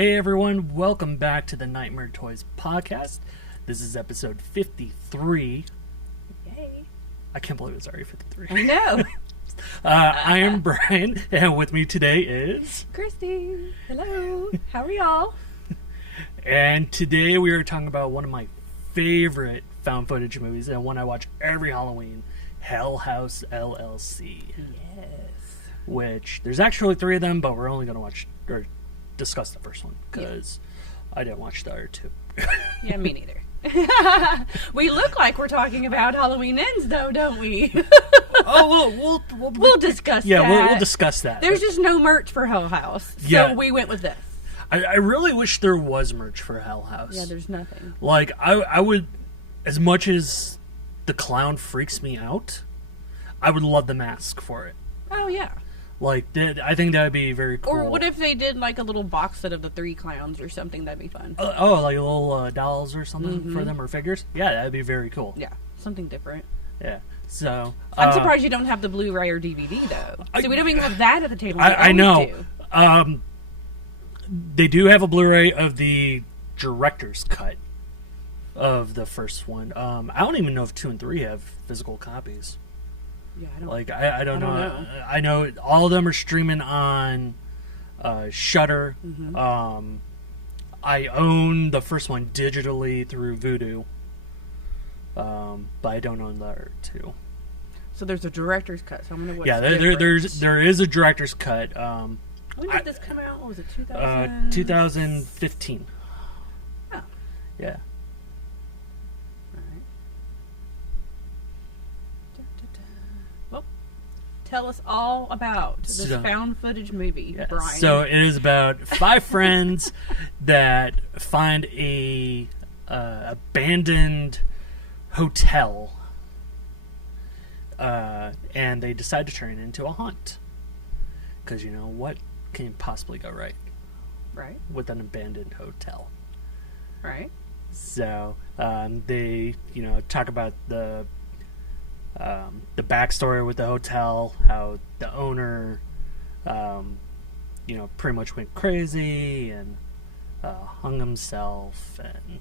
Hey everyone, welcome back to the Nightmare Toys podcast. This is episode 53. Yay. I can't believe it's already 53. I know. I am Brian, and with me today is... Christy. Hello. How are y'all? And today we are talking about one of my favorite found footage movies, and one I watch every Halloween, Hell House LLC. Yes. Which, there's actually 3 of them, but we're only going to watch... or discuss the first one because I didn't watch the other 2. Yeah, me neither. We look like we're talking about Halloween Ends, though, don't we? We'll discuss that. Yeah, we'll discuss that. There's just no merch for Hell House, so we went with this. I really wish there was merch for Hell House. Yeah, there's nothing. Like, I would, as much as the clown freaks me out, I would love the mask for it. Oh, yeah. Like, I think that would be very cool. Or what if they did, like, a little box set of the 3 clowns or something? That'd be fun. Like little dolls or something for them, or figures? Yeah, that'd be very cool. Yeah, something different. Yeah, so... I'm surprised you don't have the Blu-ray or DVD, though. So we don't even have that at the table. I know. They do have a Blu-ray of the director's cut of the first one. I don't even know if 2 and 3 have physical copies. Yeah, I don't. Like I don't know. I know all of them are streaming on Shudder. Mm-hmm. I own the first one digitally through Vudu, but I don't own the other 2. So there's a director's cut. So I'm gonna watch. Yeah, there is a director's cut. When did this come out? What was it? 2015. Oh. Yeah. Tell us all about this found footage movie, Brian. So it is about 5 friends that find a abandoned hotel, and they decide to turn it into a haunt. Because, you know, what can possibly go right? Right. With an abandoned hotel. Right. So they, talk about the backstory with the hotel, how the owner, pretty much went crazy and hung himself, and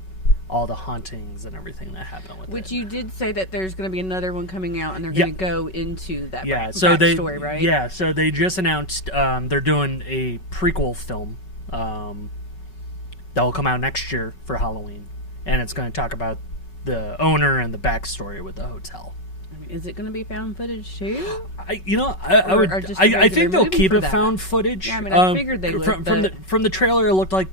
all the hauntings and everything that happened with it. Which you did say that there's going to be another one coming out, and they're going to go into that backstory, right? Yeah, so they just announced they're doing a prequel film that will come out next year for Halloween, and it's going to talk about the owner and the backstory with the hotel. Is it going to be found footage too? I think they'll keep it found footage. Yeah, I figured they would. From the trailer, it looked like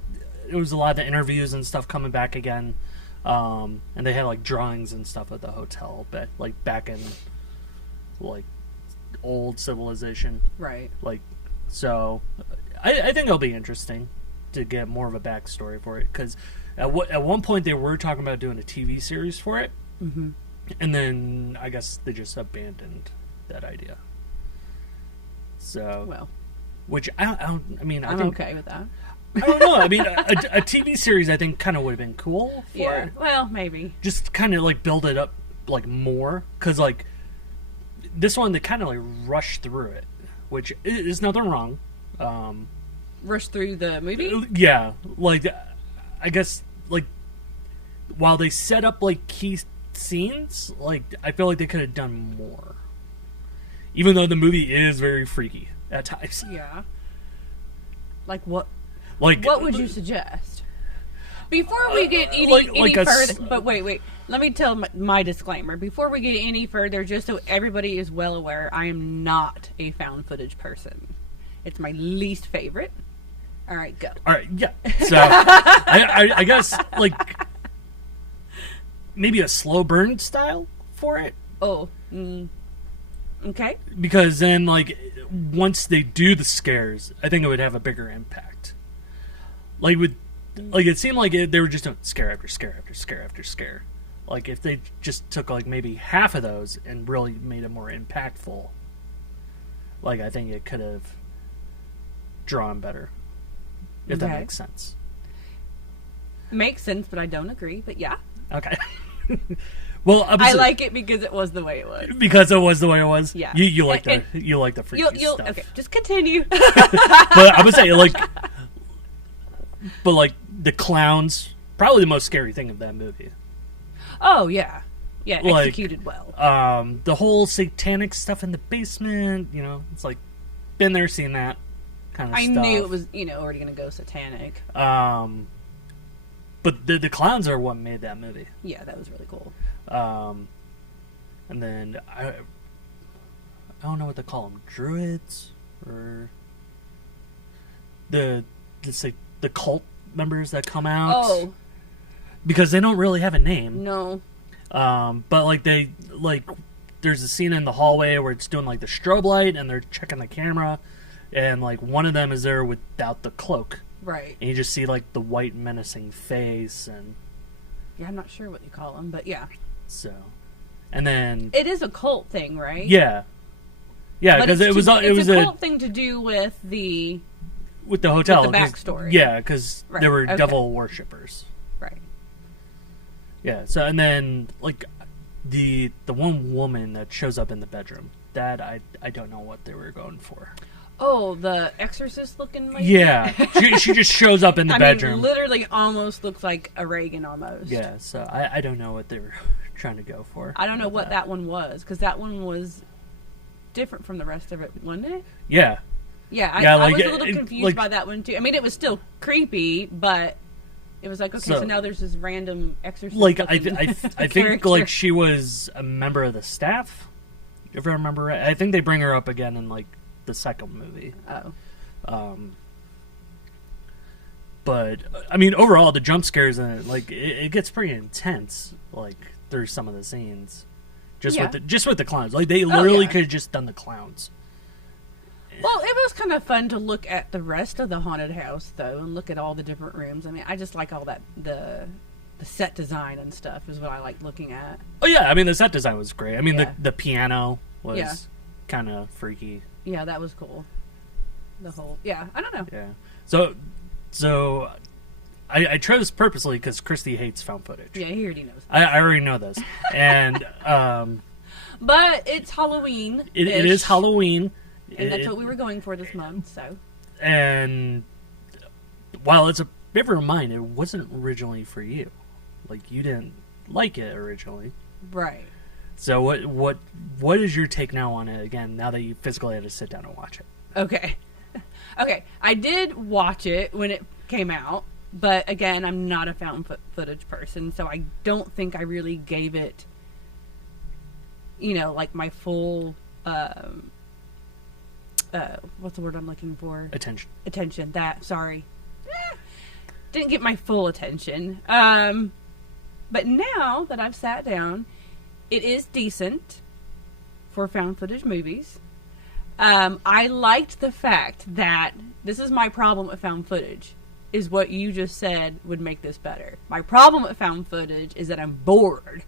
it was a lot of the interviews and stuff coming back again, and they had like drawings and stuff at the hotel, but like back in like old civilization, right? Like, so I think it'll be interesting to get more of a backstory for it, because at one point they were talking about doing a TV series for it. Mm-hmm. And then I guess they just abandoned that idea. So, which I'm okay with that. I don't know. I mean, a TV series I think kind of would have been cool. For it. Well, maybe just kind of like build it up like more, because like this one they kind of like rushed through it, which is nothing wrong. Rush through the movie. Yeah, like I guess like while they set up like key scenes, like I feel like they could have done more, even though the movie is very freaky at times. Yeah. Like what? Like what would you suggest? Before we get any further, but wait. Let me tell my disclaimer. Before we get any further, just so everybody is well aware, I am not a found footage person. It's my least favorite. All right, go. All right, yeah. So I guess like maybe a slow burn style for it. Oh, okay. Because then, like, once they do the scares, I think it would have a bigger impact. Like it seemed like they were just doing scare after scare after scare after scare. Like if they just took like maybe half of those and really made it more impactful, like I think it could have drawn better. If that makes sense. Makes sense, but I don't agree. But yeah. Okay. Well, I like it because it was the way it was. Because it was the way it was. Yeah. You like the freaky stuff. Okay, just continue. But I would say But like the clowns, probably the most scary thing of that movie. Oh yeah, yeah, executed well. The whole satanic stuff in the basement, it's like been there, seen that kind of stuff. I knew it was already going to go satanic. But the clowns are what made that movie. Yeah, that was really cool. And then I don't know what to call them, druids or the cult members that come out. Oh, because they don't really have a name. No. But like there's a scene in the hallway where it's doing like the strobe light and they're checking the camera, and like one of them is there without the cloak. Right. And you just see like the white menacing face and. Yeah, I'm not sure what you call them, but yeah. So. And then it is a cult thing, right? Yeah, because it was a cult thing to do with the hotel, with the backstory. Yeah, because there were devil worshippers. Right. Yeah. So and then like the one woman that shows up in the bedroom, that I don't know what they were going for. Oh, the exorcist looking lady? Yeah, she just shows up in the bedroom. Mean, literally almost looks like a Reagan almost. Yeah, so I don't know what they were trying to go for. I don't know what that one was, because that one was different from the rest of it, wasn't it? Yeah. Yeah, I was a little confused by that one too. I mean, it was still creepy, but it was like, okay, so now there's this random exorcist. Like I think like she was a member of the staff. If I remember right, I think they bring her up again in like the second movie. Oh. But I mean, overall, the jump scares in it, like it gets pretty intense. Like through some of the scenes, with the clowns. Like they literally could have just done the clowns. Well, it was kind of fun to look at the rest of the haunted house, though, and look at all the different rooms. I mean, I just like all that the set design and stuff is what I like looking at. Oh yeah, I mean the set design was great. I mean the piano was kind of freaky. Yeah, that was cool. The whole I don't know. Yeah, so I chose purposely because Christy hates found footage. Yeah, he already knows. I already know this, and but it's Halloween. It is Halloween. And that's what we were going for this month, so. And while it's a favorite of mine, it wasn't originally for you. Like, you didn't like it originally. Right. So what is your take now on it, again, now that you physically had to sit down and watch it? Okay. Okay, I did watch it when it came out, but again, I'm not a found footage person, so I don't think I really gave it, like my full... what's the word I'm looking for? Attention. Didn't get my full attention. But now that I've sat down, it is decent for found footage movies. I liked the fact that this is my problem with found footage, is what you just said would make this better. My problem with found footage is that I'm bored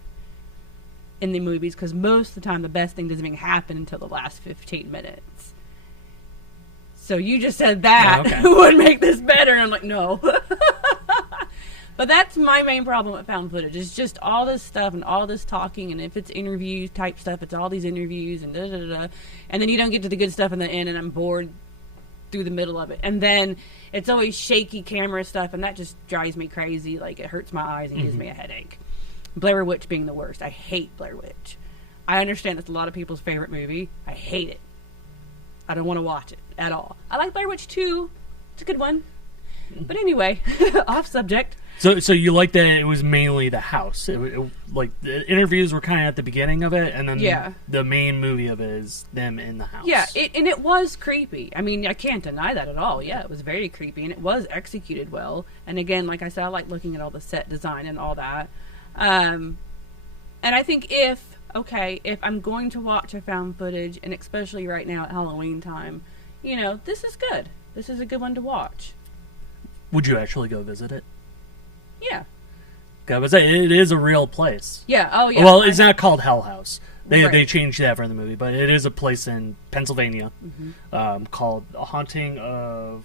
in the movies, because most of the time the best thing doesn't even happen until the last 15 minutes. So you just said that would make this better. And I'm like, no. But that's my main problem with found footage. It's just all this stuff and all this talking. And if it's interview type stuff, it's all these interviews and da-da-da-da. And then you don't get to the good stuff in the end, and I'm bored through the middle of it. And then it's always shaky camera stuff, and that just drives me crazy. Like, it hurts my eyes and gives me a headache. Blair Witch being the worst. I hate Blair Witch. I understand it's a lot of people's favorite movie. I hate it. I don't want to watch it at all. I like Blair Witch 2. It's a good one. But anyway, off subject. So you like that it was mainly the house. Like, the interviews were kind of at the beginning of it, and then the main movie of it is them in the house. Yeah, and it was creepy. I mean, I can't deny that at all. Yeah, it was very creepy, and it was executed well. And again, like I said, I like looking at all the set design and all that. And I think if I'm going to watch a found footage, and especially right now at Halloween time, this is good. This is a good one to watch. Would you actually go visit it? Yeah. I would say it is a real place. Yeah. Oh, yeah. Well, it's not called Hell House. They changed that for the movie, but it is a place in Pennsylvania called A Haunting of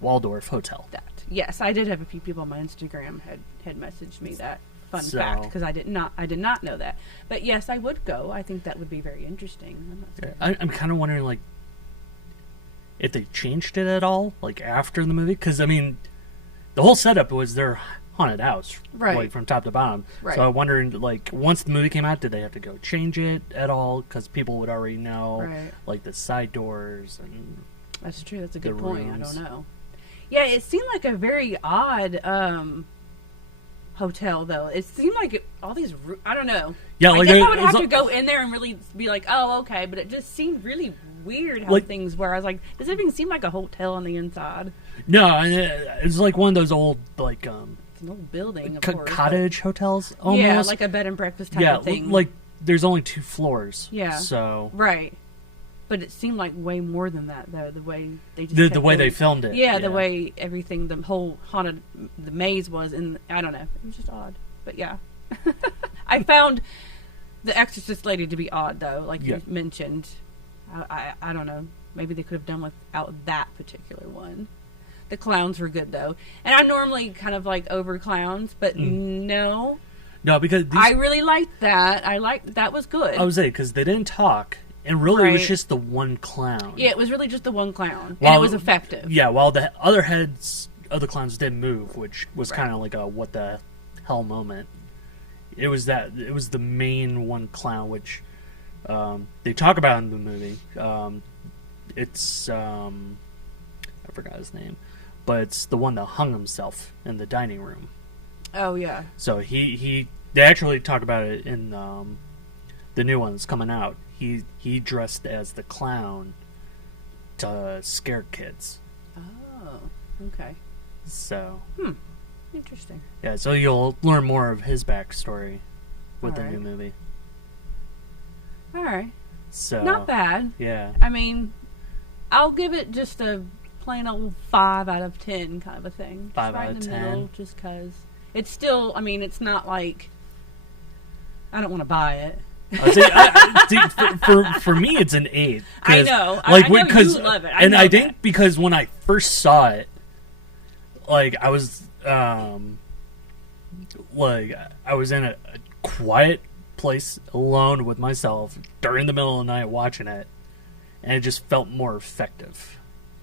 Waldorf Hotel. Yes, I did have a few people on my Instagram had messaged me that fun fact, because I did not know that. But yes, I would go. I think that would be very interesting. I'm kind of wondering, like, if they changed it at all, like after the movie, because I mean, the whole setup was their haunted house, right, like from top to bottom. Right. So I wondered, like, once the movie came out, did they have to go change it at all? Because people would already know, right, like the side doors and. That's true. That's a good point. Rooms. I don't know. Yeah, it seemed like a very odd hotel, though. It seemed like all these. I don't know. Yeah, I like guess I would have to go in there and really be like, oh, okay. But it just seemed really weird how like, things were. I was like, does it even seem like a hotel on the inside? No, it's like one of those old like it's an old building, of course, cottage hotels. Almost. Yeah, like a bed and breakfast type of thing. Like there's only 2 floors. Yeah. So right. But it seemed like way more than that, though. The way they just the way they filmed it. Yeah, the way everything, the whole haunted, the maze was, and I don't know, it was just odd. But yeah, I found the Exorcist lady to be odd, though, like you mentioned. I don't know, maybe they could have done without that particular one. The clowns were good, though, and I normally kind of like over clowns, but no, because I really liked that. That was good. I was saying because they didn't talk. And really, it was just the one clown. Yeah, it was really just the one clown. And it was effective. Yeah, while the other heads of the clowns did move, which was kind of like a what the hell moment. It was the main one clown, which they talk about in the movie. It's, I forgot his name. But it's the one that hung himself in the dining room. Oh, yeah. So they actually talk about it in the new one that's coming out. He dressed as the clown to scare kids. Oh, okay. So. Interesting. Yeah, so you'll learn more of his backstory with the new movie. All right. So. Not bad. Yeah. I mean, I'll give it just a plain old 5 out of 10 kind of a thing. 5 right out of 10. Middle, just because. It's still, I mean, it's not like I don't want to buy it. For me, it's an 8. I know. Like, I know you love it. I think because when I first saw it, like I was, like I was in a quiet place alone with myself during the middle of the night watching it, and it just felt more effective.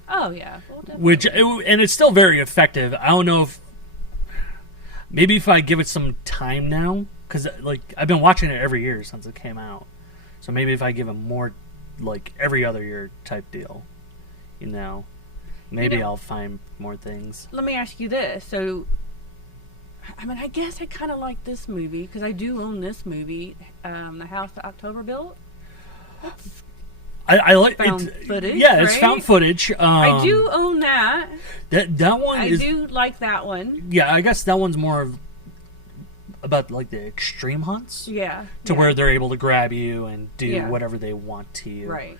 Oh yeah, well, and it's still very effective. I don't know if maybe if I give it some time now. Because, like, I've been watching it every year since it came out. So maybe if I give it more, like, every other year type deal, maybe I'll find more things. Let me ask you this. So, I mean, I guess I kind of like this movie, because I do own this movie, The House that October Built. I like found footage. Yeah, it's found footage. I do own that. That one I do like that one. Yeah, I guess that one's more of about like the extreme hunts, where they're able to grab you and do whatever they want to you. Right.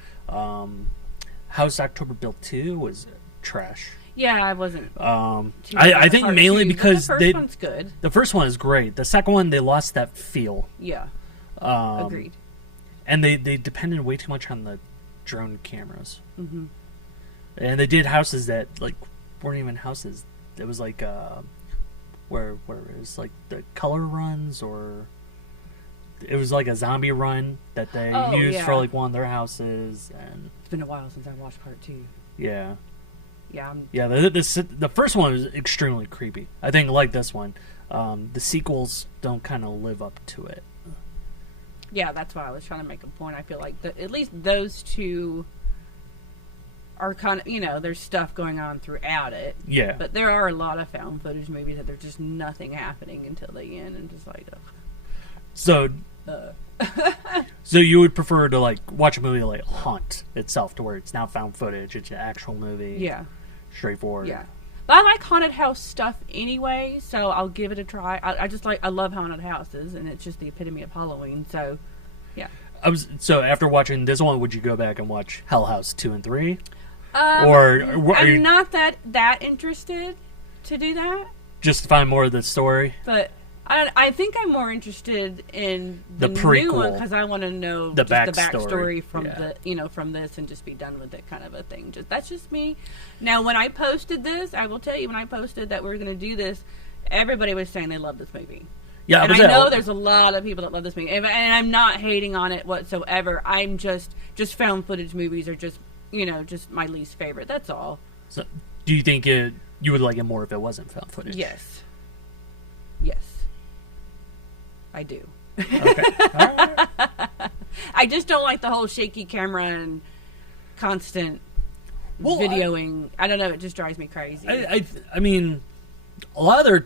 House October Built 2 was trash. Yeah, I wasn't. I think mainly because the first one's good. The first one is great. The second one, they lost that feel. Yeah. Agreed. And they depended way too much on the drone cameras. Mm-hmm. And they did houses that like weren't even houses. It was like where it was like the color runs, or it was like a zombie run that they used for like one of their houses. And it's been a while since I watched part 2. Yeah. Yeah. The first one was extremely creepy. I think like this one, the sequels don't kind of live up to it. Yeah, that's why I was trying to make a point. I feel like at least those two are kind of, there's stuff going on throughout it. Yeah. But there are a lot of found footage movies that there's just nothing happening until the end, and just like, ugh. So, so you would prefer to like watch a movie like Haunt itself, to where it's not found footage, it's an actual movie. Yeah. Straightforward. Yeah. But I like haunted house stuff anyway, so I'll give it a try. I love haunted houses, and it's just the epitome of Halloween. So, yeah. So after watching this one, would you go back and watch Hell House 2 and 3? I'm not that interested to do that. Just to find more of the story? But I think I'm more interested in the prequel, new one, because I want to know the backstory from from this, and just be done with it, kind of a thing. That's just me. Now, when I posted this, I will tell you, when I posted that we were going to do this, everybody was saying they love this movie. Yeah, and I know there's a lot of people that love this movie, and I'm not hating on it whatsoever. I'm just found footage movies are just just my least favorite. That's all. So, do you think You would like it more if it wasn't found footage. Yes. I do. Okay. All right. I just don't like the whole shaky camera and constant videoing. I don't know. It just drives me crazy. I mean, a lot of their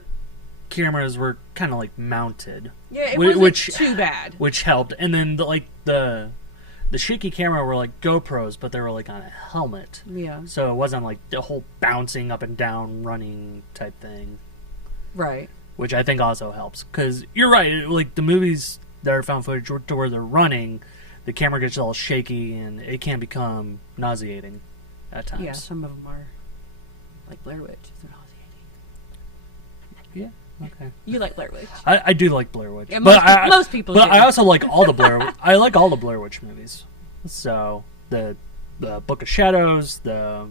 cameras were kind of like mounted. Yeah, it wasn't too bad. Which helped. And then the shaky camera were like GoPros, but they were like on a helmet. Yeah. So it wasn't like the whole bouncing up and down, running type thing. Right. Which I think also helps. Because you're right, like the movies that are found footage to where they're running, the camera gets all shaky and it can become nauseating at times. Yeah, some of them are. Like Blair Witch is nauseating. Yeah, okay. You like Blair Witch. I do like Blair Witch. Yeah, most people do. But I also like all the I like all the Blair Witch movies. So the Book of Shadows, the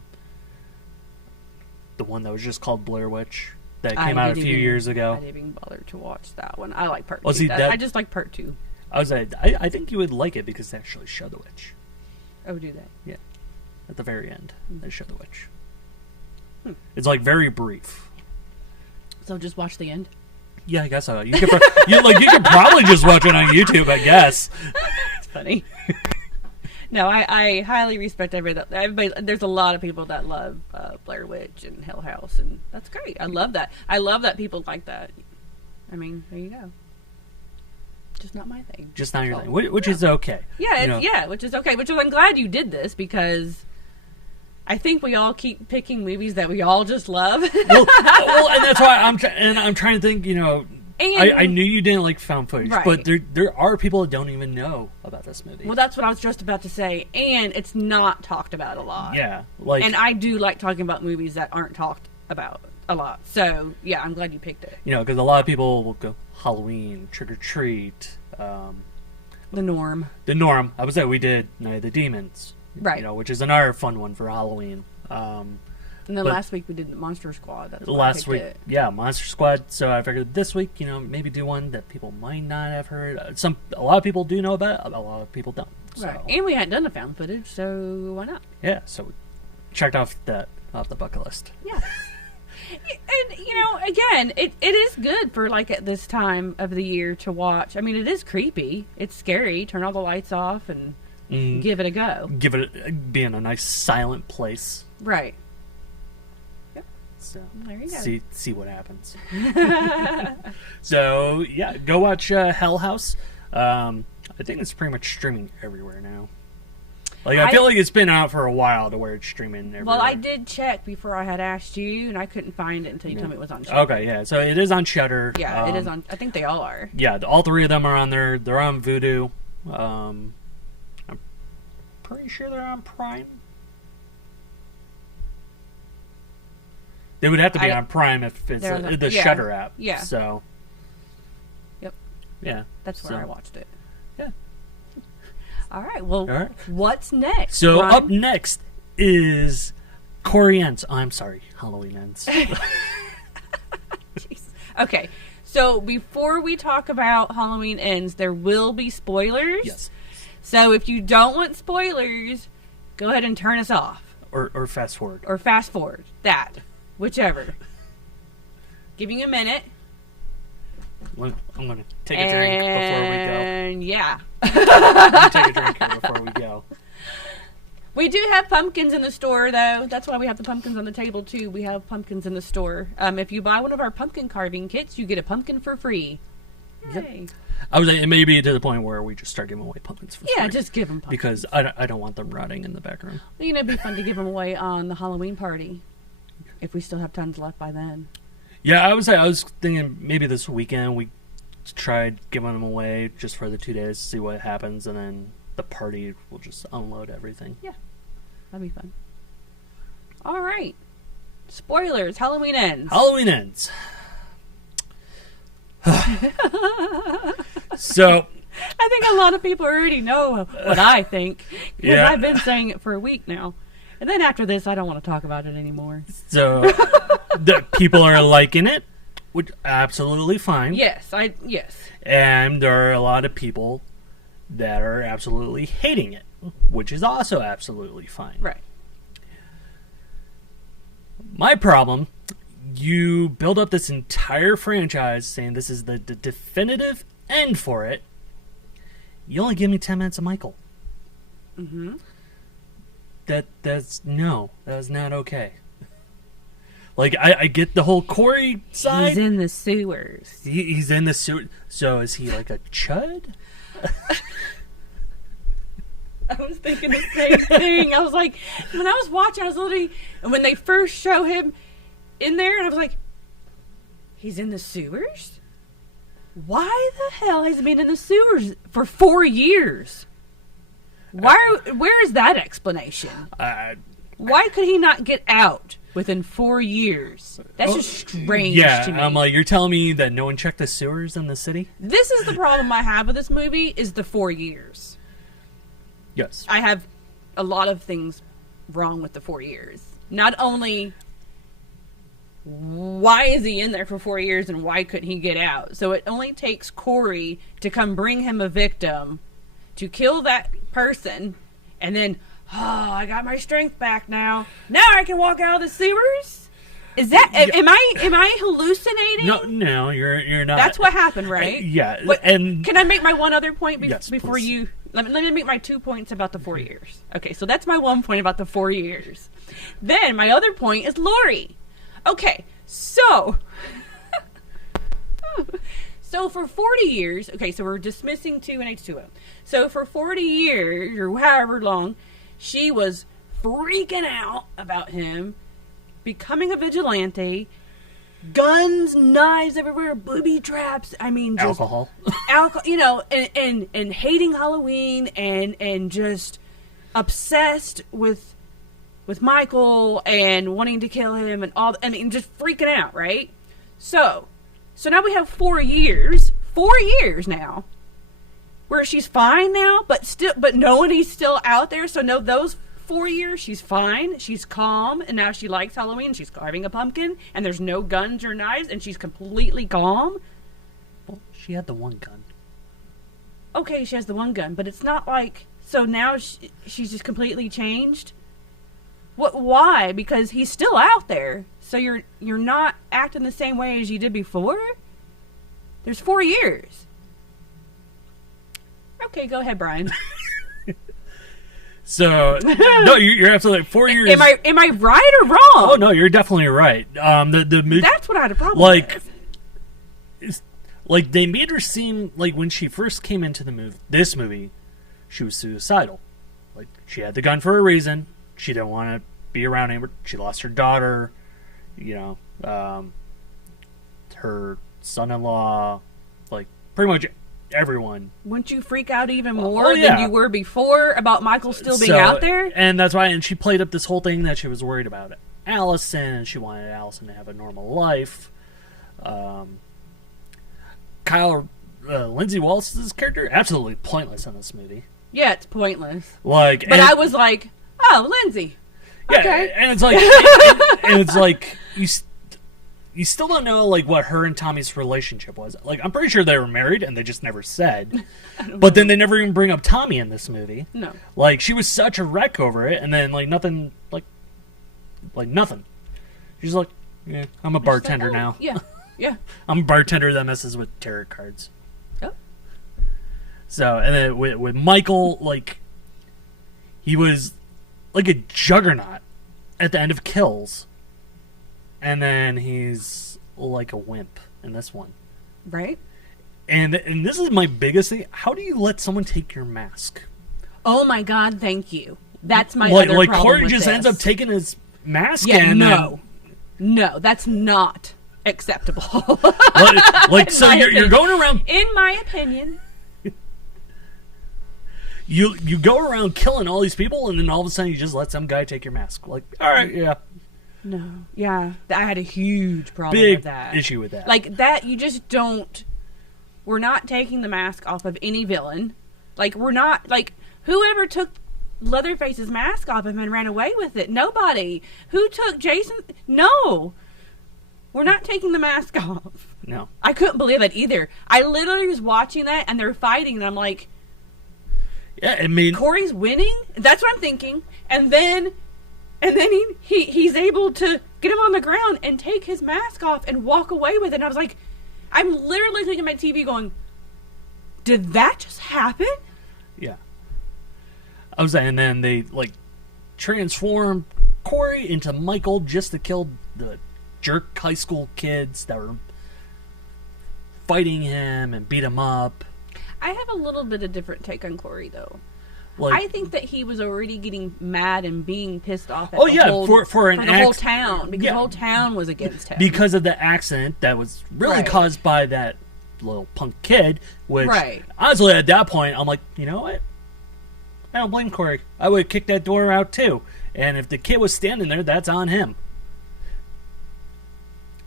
one that was just called Blair Witch that came out a few years ago. I didn't even bother to watch that one. I like part 2. See, I just like part 2. I think you would like it because they actually show the witch. Oh, do they? Yeah. At the very end, they show the witch. It's like very brief. So just watch the end? Yeah, I guess so. You could you could probably just watch it on YouTube, I guess. It's funny. No, I highly respect everybody. There's a lot of people that love Blair Witch and Hell House, and that's great. I love that. I love that people like that. I mean, there you go. Just not my thing. Just not your thing, which is okay. Yeah, which is okay. Which I'm glad you did this because I think we all keep picking movies that we all just love. well, and that's why I'm trying to think. I knew you didn't like found footage, right. But there are people that don't even know about this movie. Well, that's what I was just about to say, and it's not talked about a lot. Yeah, and I do like talking about movies that aren't talked about a lot. So yeah, I'm glad you picked it. Because a lot of people will go Halloween, Trick or Treat, The Norm. The Norm. I would say we did Night of the Demons, right? Which is another fun one for Halloween. And then last week we did Monster Squad. That's last week, yeah, Monster Squad. So I figured this week, maybe do one that people might not have heard. A lot of people do know about it. A lot of people don't. So. Right, and we hadn't done the found footage, so why not? Yeah, so we checked off the bucket list. Yeah, and again, it is good for like at this time of the year to watch. I mean, it is creepy. It's scary. Turn all the lights off and give it a go. Be in a nice silent place. Right. So there you go. See what happens. So yeah, go watch Hell House. I think it's pretty much streaming everywhere now. I feel like it's been out for a while to where it's streaming everywhere. Well, I did check before I had asked you, and I couldn't find it until you told me it was on Shudder. Okay, yeah. So it is on Shudder. Yeah, it is on. I think they all are. Yeah, all 3 of them are on there. They're on Vudu. I'm pretty sure they're on Prime. They would have to be on Prime if it's the Shudder app. Yeah. So. Yep. Yeah. That's where I watched it. Yeah. All right. Well, what's next? So Ryan? up next is Corey Ends. Oh, I'm sorry, Halloween Ends. Okay. So before we talk about Halloween Ends, there will be spoilers. Yes. So if you don't want spoilers, go ahead and turn us off. Or fast forward. Or fast forward. That. Whichever. Giving a minute. I'm going to take a drink before we go. And yeah. Take a drink here before we go. We do have pumpkins in the store, though. That's why we have the pumpkins on the table, too. We have pumpkins in the store. If you buy one of our pumpkin carving kits, you get a pumpkin for free. Yay. Yep. I was like, it may be to the point where we just start giving away pumpkins for free. Yeah, just give them pumpkins. Because I don't want them rotting in the back room. It'd be fun to give them away on the Halloween party. If we still have tons left by then. Yeah, I was thinking maybe this weekend we tried giving them away just for the 2 days, see what happens, and then the party will just unload everything. Yeah, that'd be fun. All right. Spoilers. Halloween Ends. Halloween Ends. So I think a lot of people already know what I think. Because I've been saying it for a week now. And then after this, I don't want to talk about it anymore. So, the people are liking it, which absolutely fine. Yes. And there are a lot of people that are absolutely hating it, which is also absolutely fine. Right. My problem you build up this entire franchise saying this is the definitive end for it. You only give me 10 minutes of Michael. Mm-hmm. That was not okay. Like, I get the whole Corey side. He's in the sewers. He's in the sewer. So is he like a chud? I was thinking the same thing. I was like, when I was watching, I was literally, and when they first show him in there, and I was like, he's in the sewers? Why the hell has he been in the sewers for 4 years? Where is that explanation? Why could he not get out within 4 years? That's just strange to me. I'm like, you're telling me that no one checked the sewers in the city? This is the problem I have with this movie, is the 4 years. Yes. I have a lot of things wrong with the 4 years. Not only why is he in there for 4 years and why couldn't he get out? So it only takes Corey to come bring him a victim to kill that person, and then, I got my strength back now. Now I can walk out of the sewers? Is that am I hallucinating? No, you're not. That's what happened, right? Yeah. And can I make my one other point before please. you? Let me make my 2 points about the 4 years. Okay, so that's my 1 point about the 4 years. Then my other point is Lori. Okay, so for 40 years, okay, so we're dismissing 2 and H2O. So for 40 years, or however long, she was freaking out about him becoming a vigilante, guns, knives everywhere, booby traps. I mean, just alcohol, and hating Halloween and just obsessed with Michael and wanting to kill him and all. I mean, just freaking out, right? So now we have 4 years now, where she's fine now, but knowing he's still out there. So no, those 4 years she's fine, she's calm, and now she likes Halloween. She's carving a pumpkin, and there's no guns or knives, and she's completely calm. Well, she had the one gun. Okay, she has the one gun, but it's not like, so now she's just completely changed. What? Why? Because he's still out there. So you're not acting the same way as you did before? There's 4 years. Okay, go ahead, Brian. So no, you're absolutely right. 4 years. Am I right or wrong? Oh no, you're definitely right. The that's what I had a problem with. Like they made her seem like when she first came into this movie, she was suicidal. Like she had the gun for a reason. She didn't want to be around anymore. She lost her daughter. Her son-in-law, like pretty much everyone. Wouldn't you freak out even more than you were before about Michael still being out there? And that's why, and she played up this whole thing that she was worried about Allison, and she wanted Allison to have a normal life. Lindsay Wallace's character, absolutely pointless in this movie. Yeah, it's pointless. But I was like, oh, Lindsay. Yeah, okay. And it's like, and it's like you still don't know like what her and Tommy's relationship was. Like I'm pretty sure they were married and they just never said. But then they never even bring up Tommy in this movie. No. Like she was such a wreck over it, and then like nothing, like nothing. She's like, yeah, I'm a bartender now. Yeah, yeah. I'm a bartender that messes with tarot cards. Oh. So and then with Michael, like he was like a juggernaut at the end of Kills. And then he's like a wimp in this one. Right. And this is my biggest thing. How do you let someone take your mask? Oh my God, thank you. That's my other problem Corey with just this. ends up taking his mask No, that's not acceptable. So you're going around... In my opinion... You go around killing all these people, and then all of a sudden you just let some guy take your mask. Like, all right, yeah. No, yeah, I had a huge problem Big with that. issue with that. Like that, you just don't. We're not taking the mask off of any villain. Like we're not like whoever took Leatherface's mask off him and ran away with it. Nobody. Who took Jason? No, we're not taking the mask off. No, I couldn't believe it either. I literally was watching that and they're fighting, and I'm like, yeah, I mean, Corey's winning. That's what I'm thinking, and then he's able to get him on the ground and take his mask off and walk away with it. And I was like, I'm literally looking at my TV going, did that just happen? Yeah. I was saying, and then they, like, transformed Corey into Michael just to kill the jerk high school kids that were fighting him and beat him up. I have a little bit of different take on Corey, though. Like, I think that he was already getting mad and being pissed off at for the whole town, because the whole town was against him. Because of the accident that was really caused by that little punk kid, which, honestly, at that point, I'm like, you know what? I don't blame Corey. I would have kicked that door out, too. And if the kid was standing there, that's on him.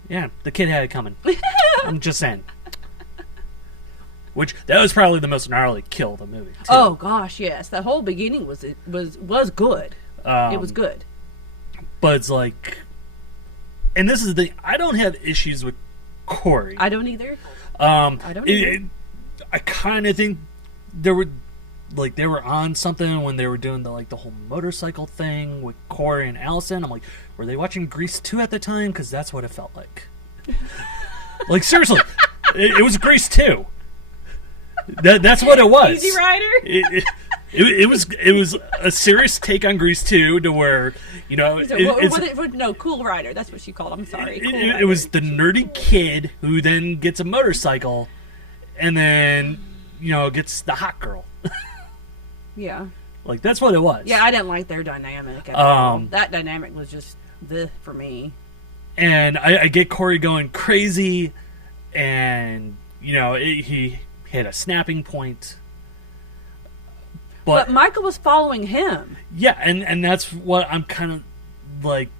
Yeah, the kid had it coming. I'm just saying. Which, that was probably the most gnarly kill of the movie, too. Oh, gosh, yes. The whole beginning was good. It was good. But it's like... And this is the thing. I don't have issues with Corey. I don't either. I kind of think they were on something when they were doing the whole motorcycle thing with Corey and Allison. I'm like, were they watching Grease 2 at the time? Because that's what it felt like. Like, seriously. It was Grease 2. That's what it was. Easy Rider? It was a serious take on Grease 2 to where, you know... Cool Rider. That's what she called. I'm sorry. It was the nerdy kid who then gets a motorcycle and then, you know, gets the hot girl. Yeah. Like, that's what it was. Yeah, I didn't like their dynamic at all. That dynamic was just for me. And I get Corey going crazy, and, you know, he hit a snapping point. But Michael was following him. Yeah, and that's what I'm kind of like...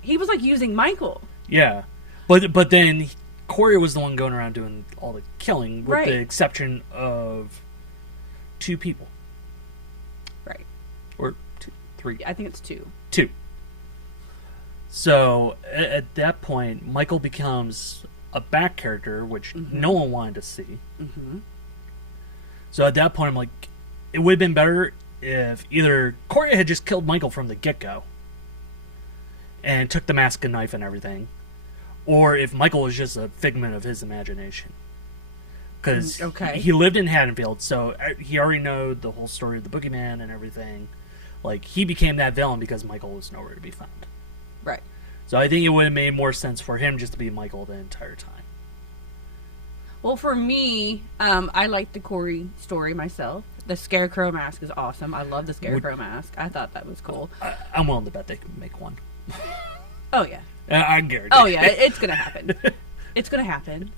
He was, like, using Michael. Yeah. But then Corey was the one going around doing all the killing, with the exception of 2 people. Right. Or 2, 3. I think it's 2. 2. So, at that point, Michael becomes a back character, which no one wanted to see. Mm-hmm. So at that point, I'm like, it would have been better if either Corey had just killed Michael from the get-go and took the mask and knife and everything, or if Michael was just a figment of his imagination. Because he lived in Haddonfield, so he already knew the whole story of the boogeyman and everything. Like, he became that villain because Michael was nowhere to be found. Right. So I think it would have made more sense for him just to be Michael the entire time. Well, for me, I like the Corey story myself. The Scarecrow mask is awesome. I love the Scarecrow mask. I thought that was cool. I'm willing to bet they can make one. Oh, yeah. I guarantee. Oh, yeah. It's going to happen. It's going to happen.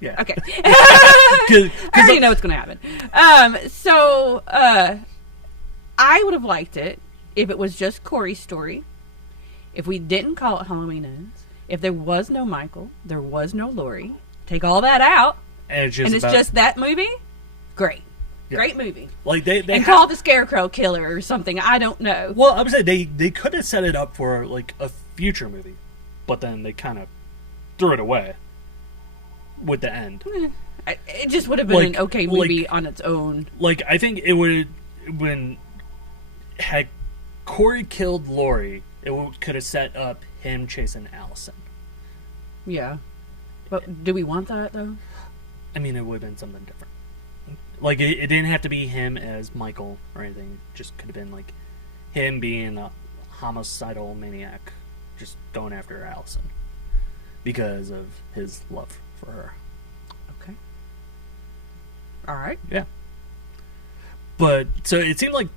Yeah. Okay. I already know it's going to happen. I would have liked it if it was just Corey's story. If we didn't call it Halloween Ends. If there was no Michael, there was no Laurie. Take all that out, and it's just that movie. Great, great movie. Like they call it the Scarecrow Killer or something. I don't know. Well, I would say they could have set it up for like a future movie, but then they kind of threw it away with the end. It just would have been an okay movie on its own. Like, I think it would had Corey killed Laurie, it could have set up him chasing Allison. Yeah. But do we want that, though? I mean, it would have been something different. Like, it didn't have to be him as Michael or anything. It just could have been, like, him being a homicidal maniac just going after Allison because of his love for her. Okay. All right. Yeah. But, so it seemed like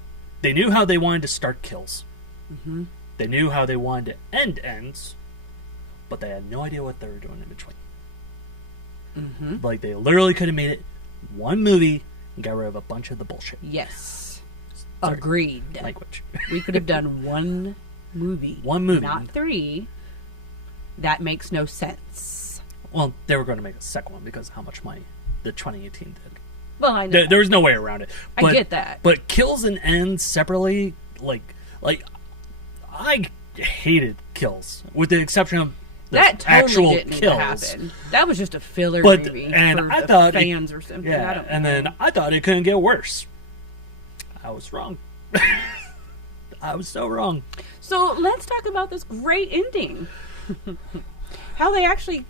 they knew how they wanted to start kills. Mm-hmm. They knew how they wanted to end ends, but they had no idea what they were doing in between. Mm-hmm. Like, they literally could have made it one movie and got rid of a bunch of the bullshit. Yes. Sorry. Agreed. Language. We could have done one movie. One movie. Not 3. That makes no sense. Well, they were going to make a second one because of how much money the 2018 did. Well, I know. There was no way around it. But, I get that. But kills and ends separately, like I hated kills, with the exception of the that totally actual didn't kills. Happen. That was just a filler movie for I thought fans or something. Yeah, and then I thought it couldn't get worse. I was wrong. I was so wrong. So let's talk about this great ending. How they actually,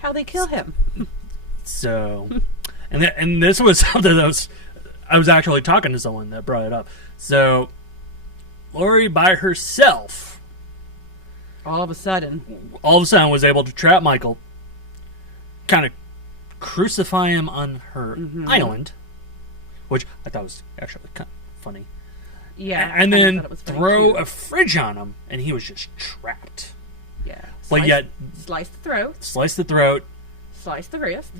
how they kill him. So, and this was something that I was actually talking to someone that brought it up. So, Laurie by herself, all of a sudden was able to trap Michael, kind of crucify him on her island, which I thought was actually kind of funny. Yeah, and then throw a fridge on him, and he was just trapped. Yeah, but yet slice the throat, slice the wrist.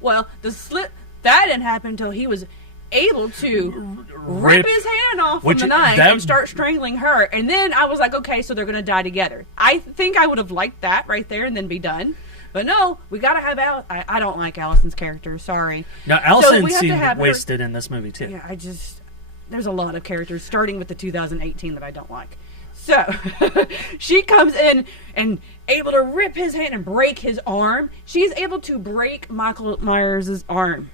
Well, the slit that didn't happen until he was able to rip his hand off from the knife and start strangling her. And then I was like, okay, so they're going to die together. I think I would have liked that right there and then be done. But no, we got to have I don't like Allison's character. Sorry. Now, Allison seemed wasted in this movie, too. Yeah, there's a lot of characters, starting with the 2018 that I don't like. So, she comes in and able to rip his hand and break his arm. She's able to break Michael Myers' arm.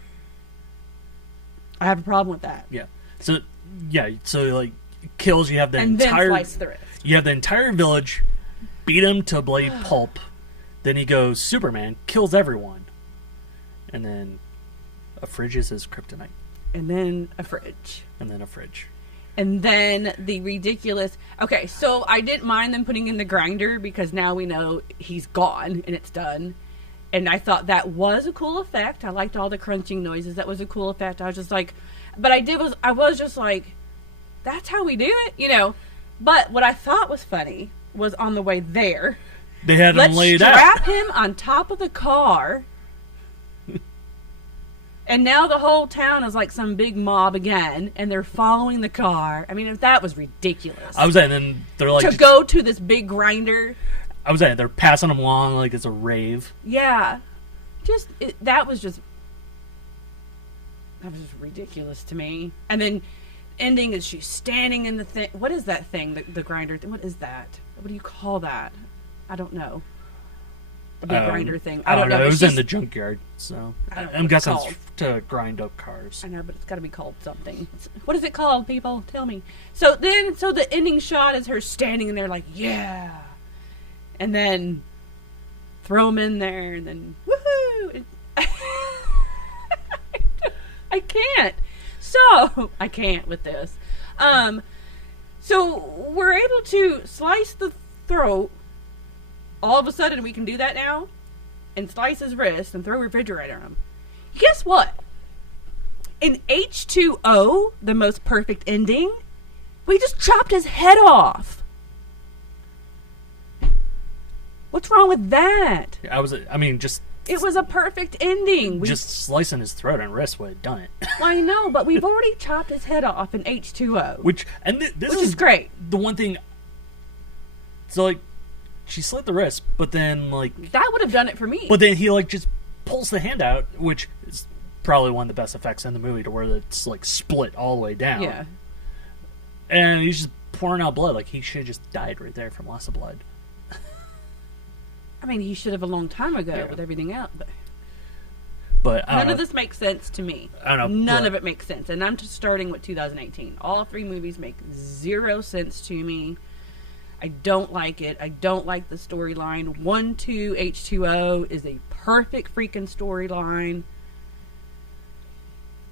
I have a problem with that. Yeah. So like, kills, you have the and entire... then slice the wrist. You have the entire village, beat him to bloody pulp. Then he goes Superman, kills everyone. And then a fridge is his kryptonite. And then a fridge. And then a fridge. And then the ridiculous... Okay, so I didn't mind them putting in the grinder because now we know he's gone and it's done. And I thought that was a cool effect. I liked all the crunching noises. That was a cool effect. I was just like... But I was just like, that's how we do it? You know? But what I thought was funny was on the way there... They had him laid out. Let's strap him on top of the car... And now the whole town is like some big mob again, and they're following the car. I mean, that was ridiculous. I was saying, then they're like... To go to this big grinder. I was saying, they're passing him along like it's a rave. Yeah. That was just ridiculous to me. And then ending is she's standing in the thing. What is that thing, the grinder? What is that? What do you call that? I don't know. The big grinder thing. I don't know. It was in the junkyard, so I'm guessing it's to grind up cars. I know, but it's got to be called something. What is it called, people? Tell me. So the ending shot is her standing in there like, yeah. And then throw him in there, and then woohoo! I can't. So I can't with this. So we're able to slice the throat. All of a sudden, we can do that now and slice his wrist and throw a refrigerator on him. Guess what? In H2O, the most perfect ending, we just chopped his head off. What's wrong with that? It was a perfect ending. Just slicing his throat and wrist would have done it. I know, but we've already chopped his head off in H2O. Which is great. The one thing... So, like... She slit the wrist, but then, like... That would have done it for me. But then he, like, just pulls the hand out, which is probably one of the best effects in the movie, to where it's, like, split all the way down. Yeah. And he's just pouring out blood. Like, he should have just died right there from loss of blood. I mean, he should have a long time ago with everything else. But none of this makes sense to me. I don't know. None of it makes sense. And I'm just starting with 2018. All three movies make zero sense to me. I don't like it. I don't like the storyline. 1, 2, H2O is a perfect freaking storyline.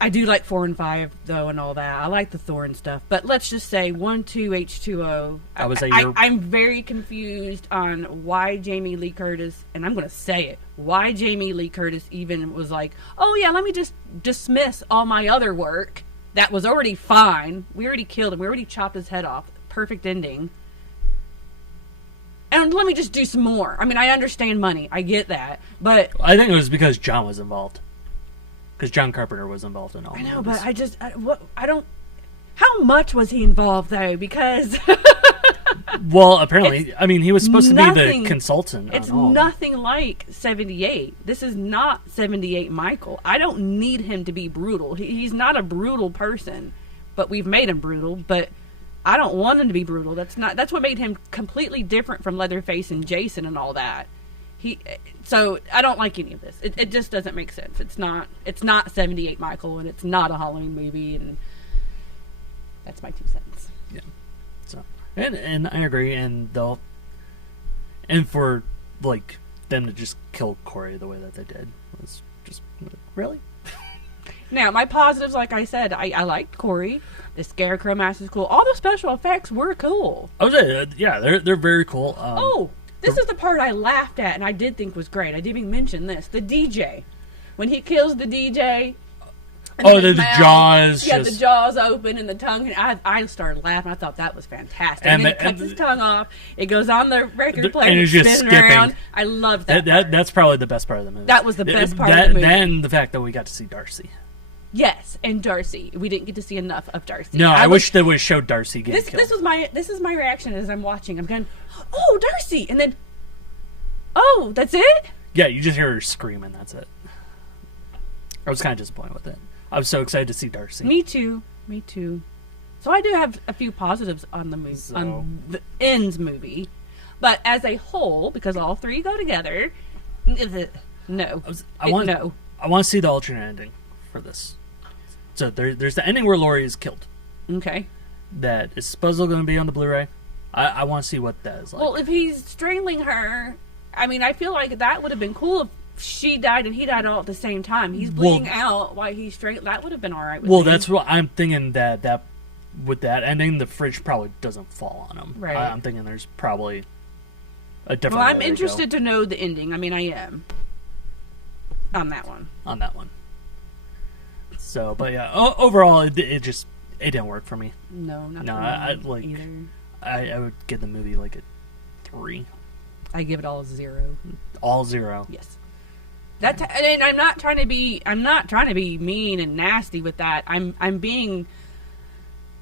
I do like 4 and 5, though, and all that. I like the Thor and stuff. But let's just say 1, 2, H2O. I'm very confused on why Jamie Lee Curtis, and I'm going to say it, why Jamie Lee Curtis even was like, oh, yeah, let me just dismiss all my other work. That was already fine. We already killed him. We already chopped his head off. Perfect ending. And let me just do some more. I mean, I understand money. I get that. But I think it was because John was involved. Because John Carpenter was involved in all I know, movies. but I don't... How much was he involved, though? Because... Well, apparently, I mean, he was supposed to be the consultant. It's nothing like 78. This is not 78 Michael. I don't need him to be brutal. He's not a brutal person. But we've made him brutal, but... I don't want him to be brutal. That's what made him completely different from Leatherface and Jason and all that. So I don't like any of this. It just doesn't make sense. It's not 78 Michael, and it's not a Halloween movie, and That's my 2 cents. Yeah. So, and I agree, and for like them to just kill Corey the way that they did was just really. Now, my positives, like I said, I liked Corey. The Scarecrow mask is cool. All the special effects were cool. They're very cool. This is the part I laughed at and I did think was great. I didn't even mention this. The DJ. When he kills the DJ. The jaws. Yeah, the jaws open and the tongue. And I started laughing. I thought that was fantastic. And then he cuts his tongue off. It goes on the record player. And it's just skipping around. I love that. That's probably the best part of the movie. That was the best part of the movie. Then the fact that we got to see Darcy. Yes, and Darcy. We didn't get to see enough of Darcy. No, I wish they would have showed Darcy getting killed. This is my reaction as I'm watching. I'm going, oh, Darcy! And then, oh, that's it? Yeah, you just hear her scream and that's it. I was kind of disappointed with it. I was so excited to see Darcy. Me too. So I do have a few positives on the movie, on the Ends movie. But as a whole, because all three go together, no. I want to see the alternate ending for this. So there's the ending where Laurie is killed. Okay. That is supposedly going to be on the Blu-ray. I want to see what that is like. Well, if he's strangling her, I mean, I feel like that would have been cool if she died and he died all at the same time. He's bleeding out while he's straight. That would have been all right with me. That's what I'm thinking, that with that ending, the fridge probably doesn't fall on him. Right. I'm thinking there's probably a different Well, I'm interested to know the ending. I mean, I am. On that one. So, but yeah, overall, it didn't work for me. No, not for me either. I would give the movie like a 3. I give it all 0. All 0. Yes. And I'm not trying to be mean and nasty with that. I'm being,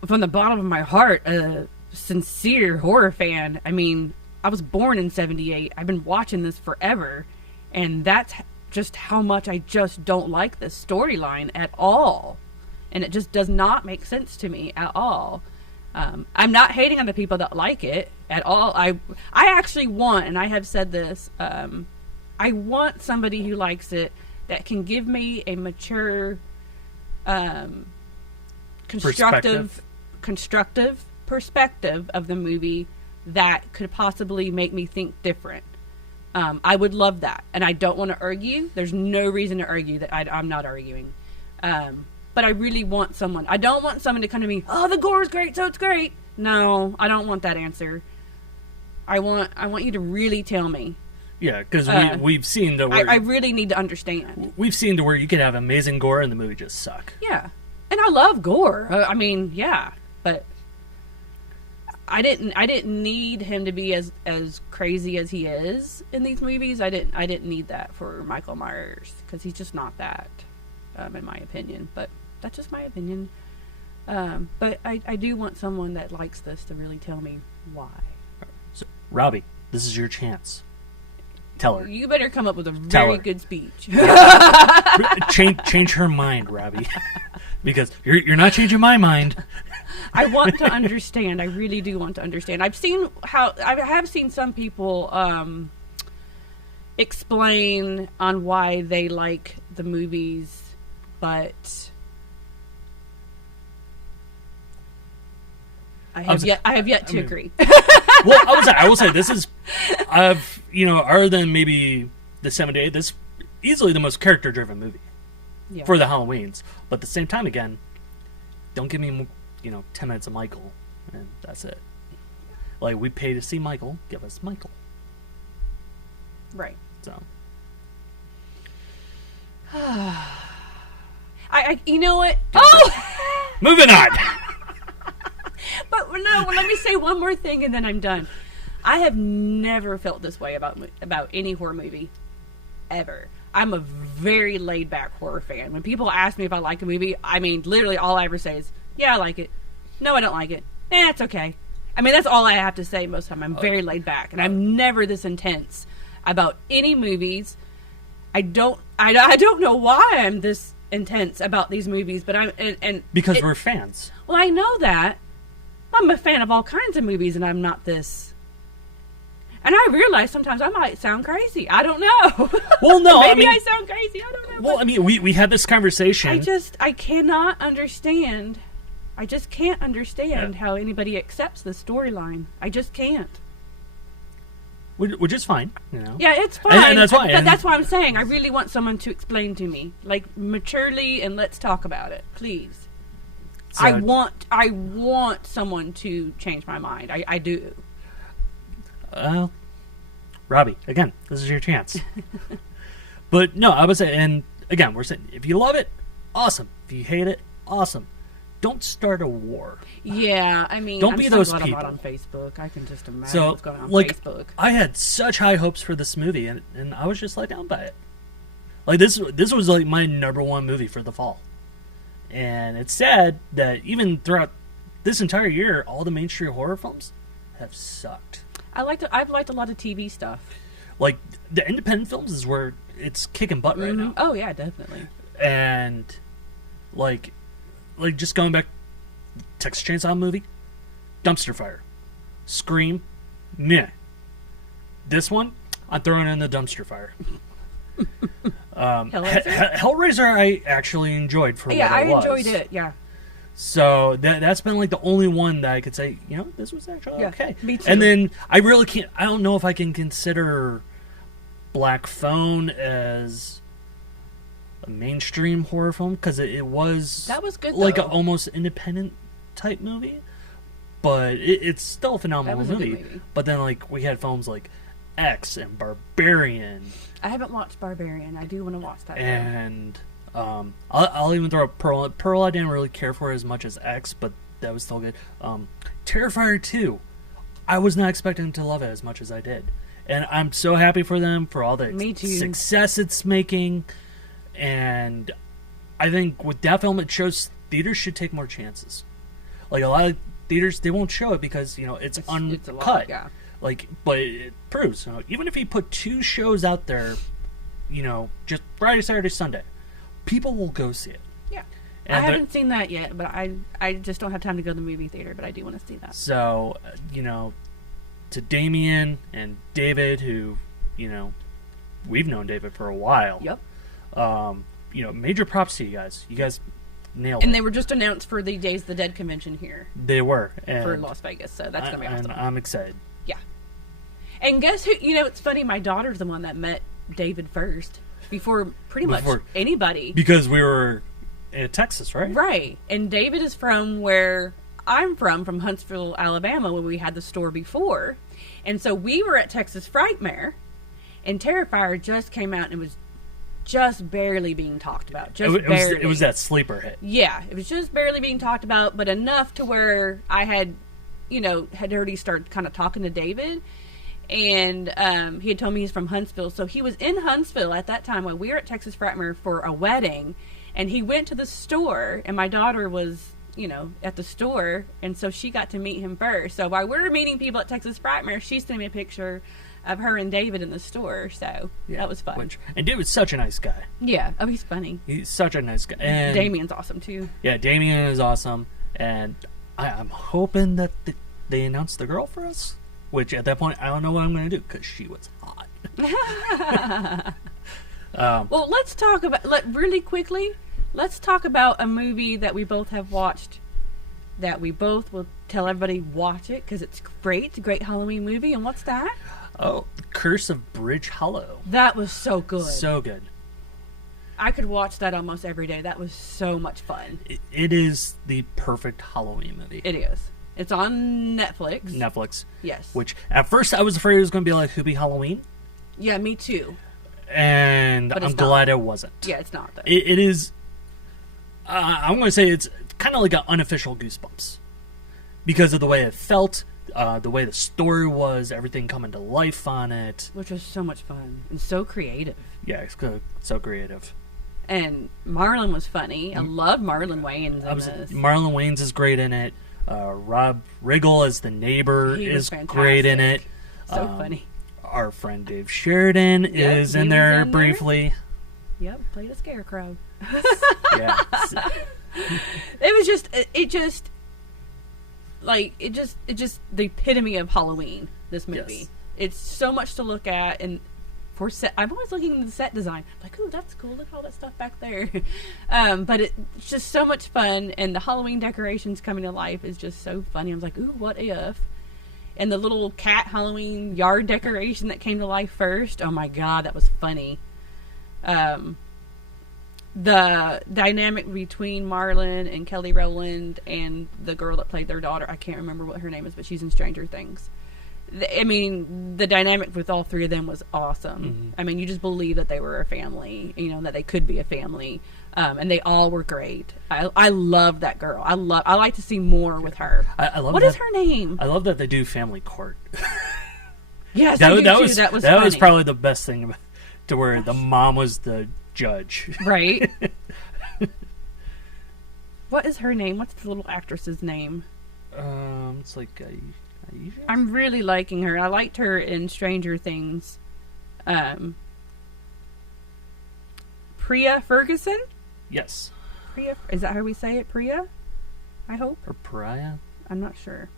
from the bottom of my heart, a sincere horror fan. I mean, I was born in 78. I've been watching this forever, and that's just how much I just don't like this storyline at all. And it just does not make sense to me at all. I'm not hating on the people that like it at all. I actually want, and I have said this, I want somebody who likes it that can give me a mature, constructive perspective of the movie that could possibly make me think different. I would love that. And I don't want to argue. There's no reason to argue that I'm not arguing. But I really want someone. I don't want someone to come to me, oh, the gore is great, so it's great. No, I don't want that answer. I want you to really tell me. Yeah, because we've seen the where I really need to understand. We've seen to where you can have amazing gore and the movie just suck. Yeah, and I love gore. I mean, yeah, but I didn't need him to be as crazy as he is in these movies. I didn't need that for Michael Myers because he's just not that, in my opinion. But that's just my opinion. But I do want someone that likes this to really tell me why. So, Robbie, this is your chance. Tell her. You better come up with a very good speech. change her mind, Robbie, because you're not changing my mind. I want to understand. I really do want to understand. I have seen some people explain on why they like the movies, but I have yet to agree. Well, I will say this is, other than maybe the 78, this is easily the most character-driven movie for the Halloweens. But at the same time, again, don't give me 10 minutes of Michael, and that's it. Like, we pay to see Michael, give us Michael. Right. So. You know what? Oh! Moving on! But no, let me say one more thing and then I'm done. I have never felt this way about any horror movie, ever. I'm a very laid-back horror fan. When people ask me if I like a movie, I mean, literally all I ever say is, yeah, I like it. No, I don't like it. It's okay. I mean, that's all I have to say most of the time. I'm very laid-back, and I'm never this intense about any movies. I don't know why I'm this intense about these movies, but because we're fans. Well, I know that. I'm a fan of all kinds of movies, and I'm not this. And I realize sometimes I might sound crazy. I don't know. Well, no, maybe I sound crazy. I don't know. Well, I mean, we had this conversation. I cannot understand I just can't understand how anybody accepts the storyline. I just can't. Which is fine, you know. Yeah, it's fine. And that's why. But that's why I'm saying I really want someone to explain to me, like maturely, and let's talk about it, please. So, I want someone to change my mind. I do. Robbie, again, this is your chance. But no, I would say, and again, we're saying if you love it, awesome. If you hate it, awesome. Don't start a war. Yeah, I mean, don't be those people. I'm on Facebook. I can just imagine what's going on Facebook. I had such high hopes for this movie, and I was just let down by it. Like this was like my number one movie for the fall, and it's sad that even throughout this entire year, all the mainstream horror films have sucked. I've liked a lot of TV stuff. Like the independent films is where it's kicking butt right now. Oh yeah, definitely. And like just going back, Texas Chainsaw movie, dumpster fire. Scream, meh. This one, I'm throwing in the dumpster fire. Hellraiser I actually enjoyed for what it was. Yeah, I enjoyed it, yeah. So that's been like the only one that I could say, you know, this was actually okay. Me too. And then I don't know if I can consider Black Phone as a mainstream horror film, because it was... That was good, like though. an almost independent type movie. But it's still a phenomenal movie. But then like we had films like X and Barbarian. I haven't watched Barbarian. I do want to watch that. And I'll even throw up Pearl. Pearl I didn't really care for as much as X, but that was still good. Terrifier 2. I was not expecting to love it as much as I did. And I'm so happy for them, for all the success it's making. And I think with that film, it shows theaters should take more chances. Like a lot of theaters, they won't show it because, you know, it's uncut. It's a lot, yeah. Like, but it proves, you know, even if you put 2 shows out there, you know, just Friday, Saturday, Sunday, people will go see it. Yeah. And I haven't seen that yet, but I just don't have time to go to the movie theater, but I do want to see that. So, you know, to Damien and David, who, you know, we've known David for a while. Yep. You know, major props to you guys. You guys nailed it. And they were just announced for the Days of the Dead convention here. They were. For Las Vegas, so that's going to be awesome. And I'm excited. Yeah. And guess who, you know, it's funny, my daughter's the one that met David first, before much anybody. Because we were in Texas, right? Right. And David is from where I'm from Huntsville, Alabama, where we had the store before. And so we were at Texas Frightmare, and Terrifier just came out, and it was just barely being talked about. Barely. It was that sleeper hit. Yeah, it was just barely being talked about, but enough to where I had already started kind of talking to David. And he had told me he's from Huntsville. So he was in Huntsville at that time when we were at Texas Frightmare for a wedding. And he went to the store, and my daughter was, you know, at the store. And so she got to meet him first. So while we were meeting people at Texas Frightmare, she sent me a picture of her and David in the store. So that was fun. And David's such a nice guy. Yeah. Oh, he's funny. He's such a nice guy. And Damien's awesome, too. Yeah, Damien is awesome. And I'm hoping that they announce the girl for us. Which, at that point, I don't know what I'm going to do, because she was hot. Well, let's talk about, really quickly, let's talk about a movie that we both have watched, that we both will tell everybody watch it, because it's great. It's a great Halloween movie. And what's that? Oh, Curse of Bridge Hollow. That was so good. So good. I could watch that almost every day. That was so much fun. It is the perfect Halloween movie. It is. It's on Netflix. Yes. Which, at first, I was afraid it was going to be like Who Be Halloween. Yeah, me too. And I'm glad it wasn't. Yeah, it's not, though. It is... I'm going to say it's kind of like an unofficial Goosebumps. Because of the way it felt, the way the story was, everything coming to life on it. Which was so much fun. And so creative. Yeah, it's so creative. And Marlon was funny. I love Marlon Wayans in this. Marlon Wayans is great in it. Rob Riggle as the neighbor is great in it. So funny. Our friend Dave Sheridan is in there briefly. Yep, played a scarecrow. Yeah. It just the epitome of Halloween, this movie. Yes. It's so much to look at, and for set. I'm always looking at the set design. Like, ooh, that's cool. Look at all that stuff back there. But it's just so much fun, and the Halloween decorations coming to life is just so funny. I was like, ooh, what if? And the little cat Halloween yard decoration that came to life first. Oh my God, that was funny. The dynamic between Marlon and Kelly Rowland and the girl that played their daughter, I can't remember what her name is, but she's in Stranger Things. I mean, the dynamic with all three of them was awesome. Mm-hmm. I mean, you just believe that they were a family, you know, that they could be a family. And they all were great. I love that girl. I like to see more with her. I love what is her name? I love that they do family court. Yes, that was that was probably the best thing about, to where the mom was the judge. Right. What is her name? What's the little actress's name? It's like I'm really liking her. I liked her in Stranger Things. Priya Ferguson? Yes. Priya, is that how we say it? Priya? I hope. Or Pariah? I'm not sure.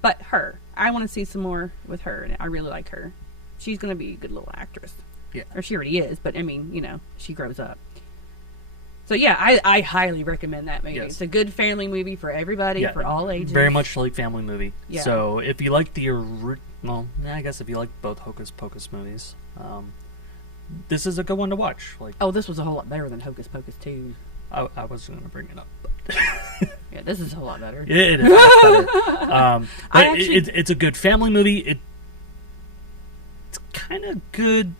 But her. I want to see some more with her. I really like her. She's going to be a good little actress. Yeah. Or she already is, but I mean, you know, she grows up. So yeah, I highly recommend that movie. Yes. It's a good family movie for everybody, for all ages. Very much like family movie. Yeah. So if you like I guess if you like both Hocus Pocus movies, this is a good one to watch. Like, oh, this was a whole lot better than Hocus Pocus 2. I was going to bring it up, but yeah, this is a whole lot better. It is much better. But it's a good family movie. It's kind of good,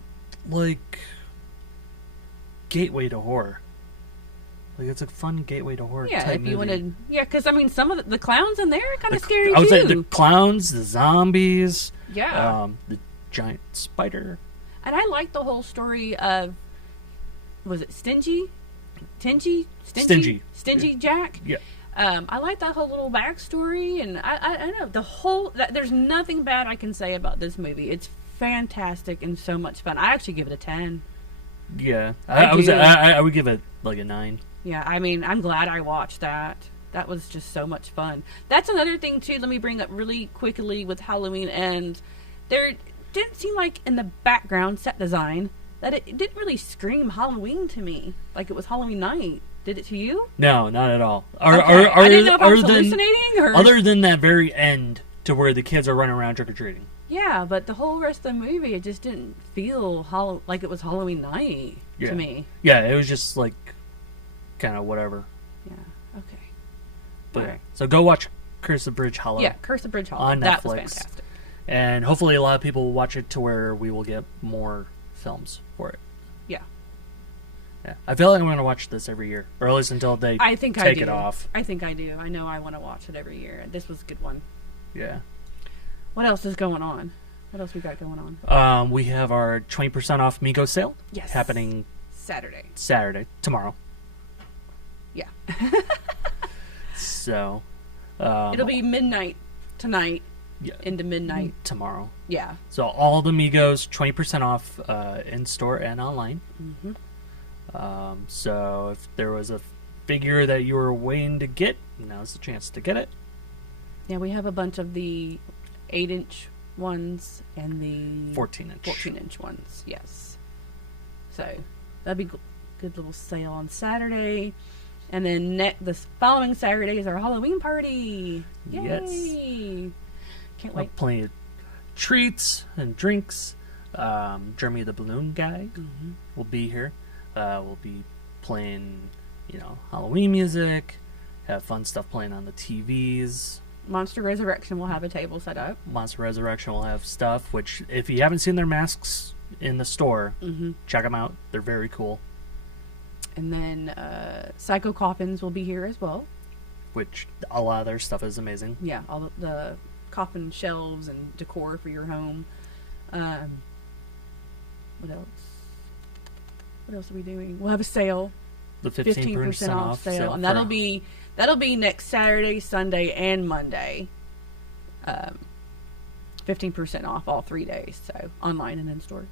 like, gateway to horror. Like, it's a fun gateway to horror. Yeah, type if you movie. wanted. Yeah, because I mean, some of the clowns in there are kind of scary too. I would say the clowns, the zombies. Yeah. The giant spider. And I like the whole story of, was it Stingy Jack? Yeah. I like that whole little backstory, and I know the whole. There's nothing bad I can say about this movie. It's fantastic and so much fun. I actually give it a 10. Yeah, I would give it like a 9. Yeah, I mean, I'm glad I watched that. That was just so much fun. That's another thing too. Let me bring up really quickly with Halloween Ends. There didn't seem like in the background set design that it didn't really scream Halloween to me. Like it was Halloween night. Did it to you? No, not at all. I didn't know if I was hallucinating or... Other than that very end to where the kids are running around trick-or-treating. Yeah, but the whole rest of the movie, it just didn't feel like it was Halloween night to me. Yeah, it was just like kind of whatever. Yeah, okay. But right. So go watch Curse of Bridge Hollow. Yeah, Curse of Bridge Hollow. On Netflix. That was fantastic. And hopefully a lot of people will watch it to where we will get more films for it. Yeah. Yeah. I feel like I'm going to watch this every year. Or at least until they take it off. I think I do. I know I want to watch it every year. This was a good one. Yeah. What else is going on? What else we got going on? We have our 20% off Migos sale. Yes. Happening Saturday. Tomorrow. Yeah. So. It'll be midnight tonight. Yeah. Into midnight. Tomorrow. Yeah. So all the Migos, 20% off in store and online. Mm-hmm. So if there was a figure that you were waiting to get, now's the chance to get it. Yeah, we have a bunch of the 8-inch ones and the 14-inch ones, yes. So that'd be good little sale on Saturday. And then the following Saturday is our Halloween party. Yay! Yes. Can't wait. Plenty of treats and drinks. Jeremy the Balloon Guy will be here. We'll be playing, Halloween music. Have fun stuff playing on the TVs. Monster Resurrection will have a table set up. Monster Resurrection will have stuff, which if you haven't seen their masks in the store, check them out. They're very cool. And then Psycho Coffins will be here as well. Which a lot of their stuff is amazing. Yeah, all the coffin shelves and decor for your home. What else? What else are we doing? We'll have a sale. The 15% off sale. And that'll be next Saturday, Sunday, and Monday. 15% off all 3 days. So online and in store.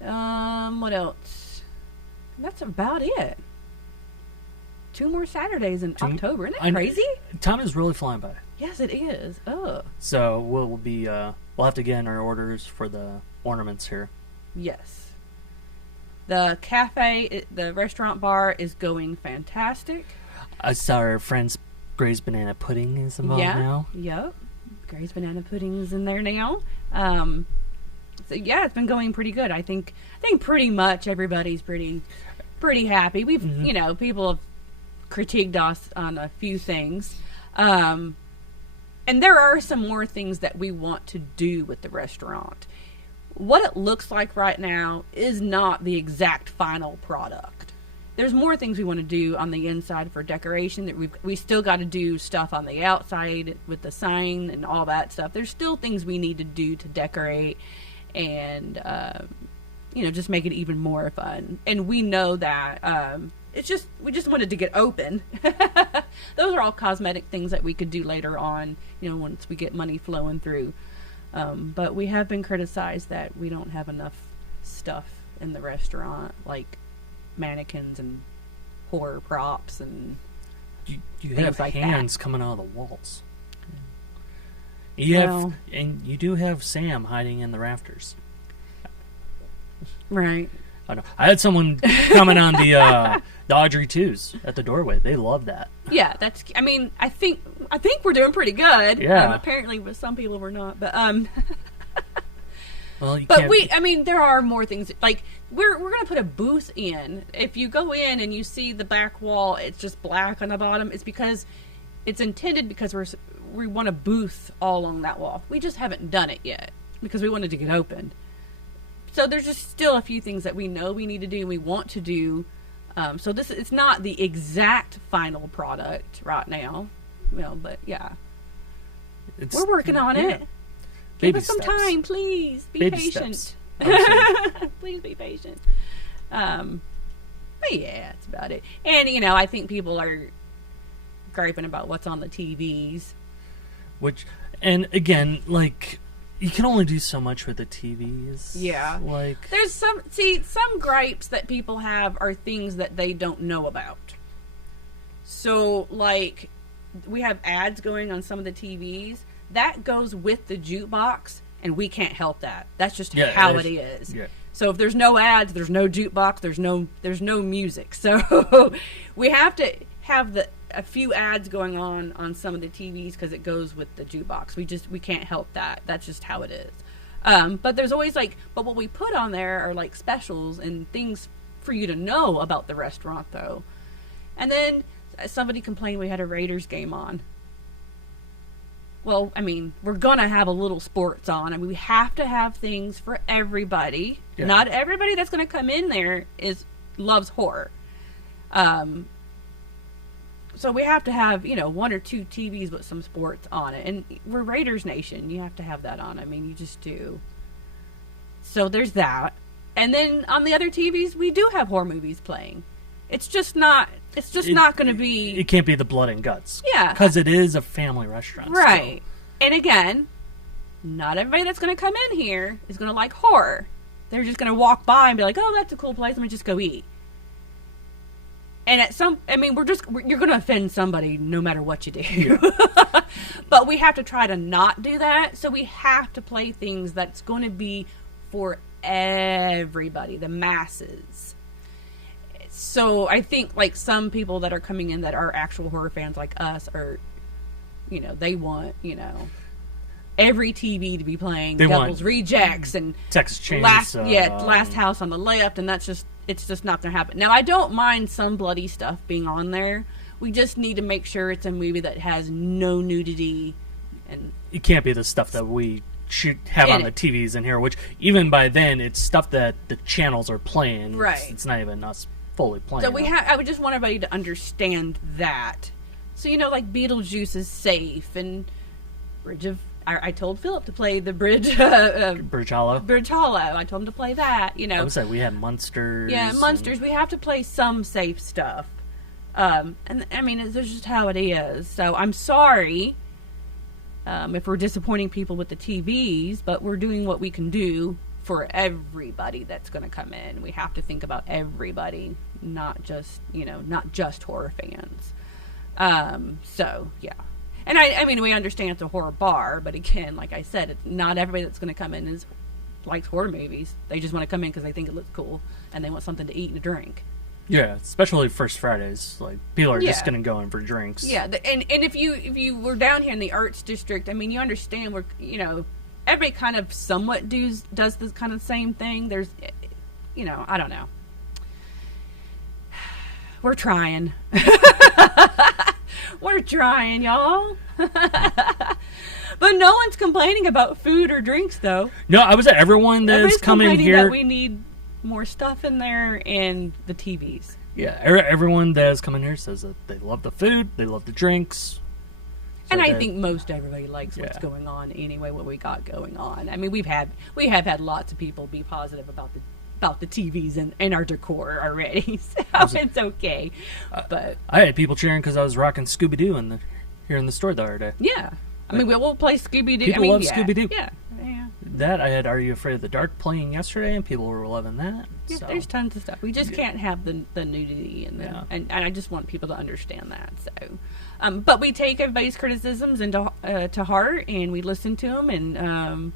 What else? That's about it. 2 more Saturdays in October. Isn't that crazy? Time is really flying by. Yes, it is. Oh. So we'll be we'll have to get in our orders for the ornaments here. Yes. The cafe, the restaurant bar is going fantastic. I saw our friend's Gray's Banana Pudding is involved now. Yep. Gray's Banana Pudding is in there now. So yeah, it's been going pretty good. I think pretty much everybody's pretty happy. We've people have critiqued us on a few things. And there are some more things that we want to do with the restaurant. What it looks like right now is not the exact final product. There's more things we want to do on the inside for decoration. That we still got to do stuff on the outside with the sign and all that stuff. There's still things we need to do to decorate and just make it even more fun. And we know that we just wanted to get open. Those are all cosmetic things that we could do later on, once we get money flowing through. But we have been criticized that we don't have enough stuff in the restaurant, like mannequins and horror props and you have like hands coming out of the walls. And you do have Sam hiding in the rafters. Right. I know. I had someone comment on the Audrey 2s at the doorway. They love that. Yeah, I think we're doing pretty good. Yeah. Apparently, with some people we're not, but well, there are more things. Like we're gonna put a booth in. If you go in and you see the back wall, it's just black on the bottom. It's because it's intended because we want a booth all along that wall. We just haven't done it yet because we wanted to get opened. So there's just still a few things that we know we need to do and we want to do. So it's not the exact final product right now. But yeah. We're working on it. Give us some time, please. Be patient. Please be patient. But yeah, that's about it. And, I think people are griping about what's on the TVs. And again, like, you can only do so much with the TVs. Yeah. Like, there's some gripes that people have are things that they don't know about. So, like, we have ads going on some of the TVs. That goes with the jukebox, and we can't help that. That's just how it is. Yeah. So if there's no ads, there's no jukebox, there's no music. So we have to have a few ads going on some of the TVs because it goes with the jukebox. We can't help that. That's just how it is. But there's always but what we put on there are like specials and things for you to know about the restaurant though. And then somebody complained we had a Raiders game on. Well, we're going to have a little sports on. We have to have things for everybody. Yeah. Not everybody that's going to come in there loves horror. So we have to have, one or two TVs with some sports on it. And we're Raiders Nation. You have to have that on. You just do. So there's that. And then on the other TVs, we do have horror movies playing. It's just not going to be... It can't be the blood and guts. Yeah. Because it is a family restaurant. Right. So. And again, not everybody that's going to come in here is going to like horror. They're just going to walk by and be like, oh, that's a cool place. Let me just go eat. And you're going to offend somebody no matter what you do. Yeah. But we have to try to not do that. So we have to play things that's going to be for everybody, the masses. So I think some people that are coming in that are actual horror fans like us are, they want, every TV to be playing Devil's Rejects and Texas Chainsaw. Last House on the Left, and it's just not going to happen. Now I don't mind some bloody stuff being on there. We just need to make sure it's a movie that has no nudity, and it can't be the stuff that we should have on the TVs in here. Which even by then, it's stuff that the channels are playing. Right. It's not even us fully playing. So I would just want everybody to understand that. So Beetlejuice is safe, and I told Philip to play the Bridge Hollow. Bridge Hollow. I told him to play that. I would say we had Monsters. Yeah, Monsters. We have to play some safe stuff. And it's just how it is. So I'm sorry if we're disappointing people with the TVs, but we're doing what we can do for everybody that's going to come in. We have to think about everybody, not just horror fans. So yeah. And I mean, we understand it's a horror bar, but again, like I said, it's not everybody that's going to come in likes horror movies. They just want to come in because they think it looks cool and they want something to eat and a drink. Yeah, especially First Fridays. Like, people are just going to go in for drinks. Yeah, and if you were down here in the Arts District, I mean, you understand we're, everybody kind of somewhat does this kind of same thing. There's, I don't know. We're trying. We're trying, y'all. But no one's complaining about food or drinks, though. No, I was at everyone that's coming here. That we need more stuff in there and the TVs. Yeah, everyone that's coming here says that they love the food, they love the drinks. So and I think most everybody likes what's going on anyway, what we got going on. I mean, we have had lots of people be positive about the TVs and our decor already, so it's okay. But I had people cheering because I was rocking Scooby-Doo here in the store the other day. Yeah. I mean, we'll play Scooby-Doo. People love Scooby-Doo. Yeah. That, I had Are You Afraid of the Dark playing yesterday, and people were loving that. Yeah, so. There's tons of stuff. We just can't have the nudity and I just want people to understand that. So, but we take everybody's criticisms to heart, and we listen to them, and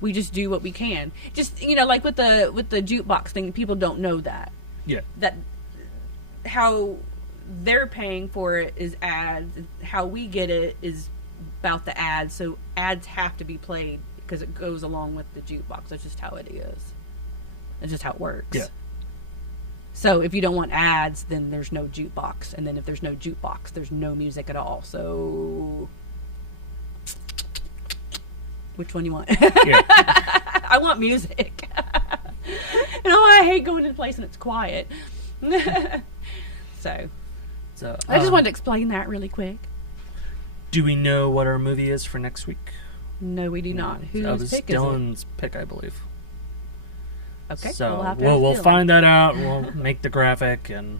we just do what we can. Just like with the jukebox thing, people don't know that. Yeah. That how they're paying for it is ads. How we get it is about the ads. So ads have to be played because it goes along with the jukebox. That's just how it is. That's just how it works. Yeah. So if you don't want ads, then there's no jukebox, and then if there's no jukebox, there's no music at all. So which one you want? Yeah. I want music. I hate going to a place and it's quiet. So I just wanted to explain that really quick. Do we know what our movie is for next week? No, we do not. Whose pick is it? Dylan's pick, I believe. Okay. So we'll find that out. We'll make the graphic and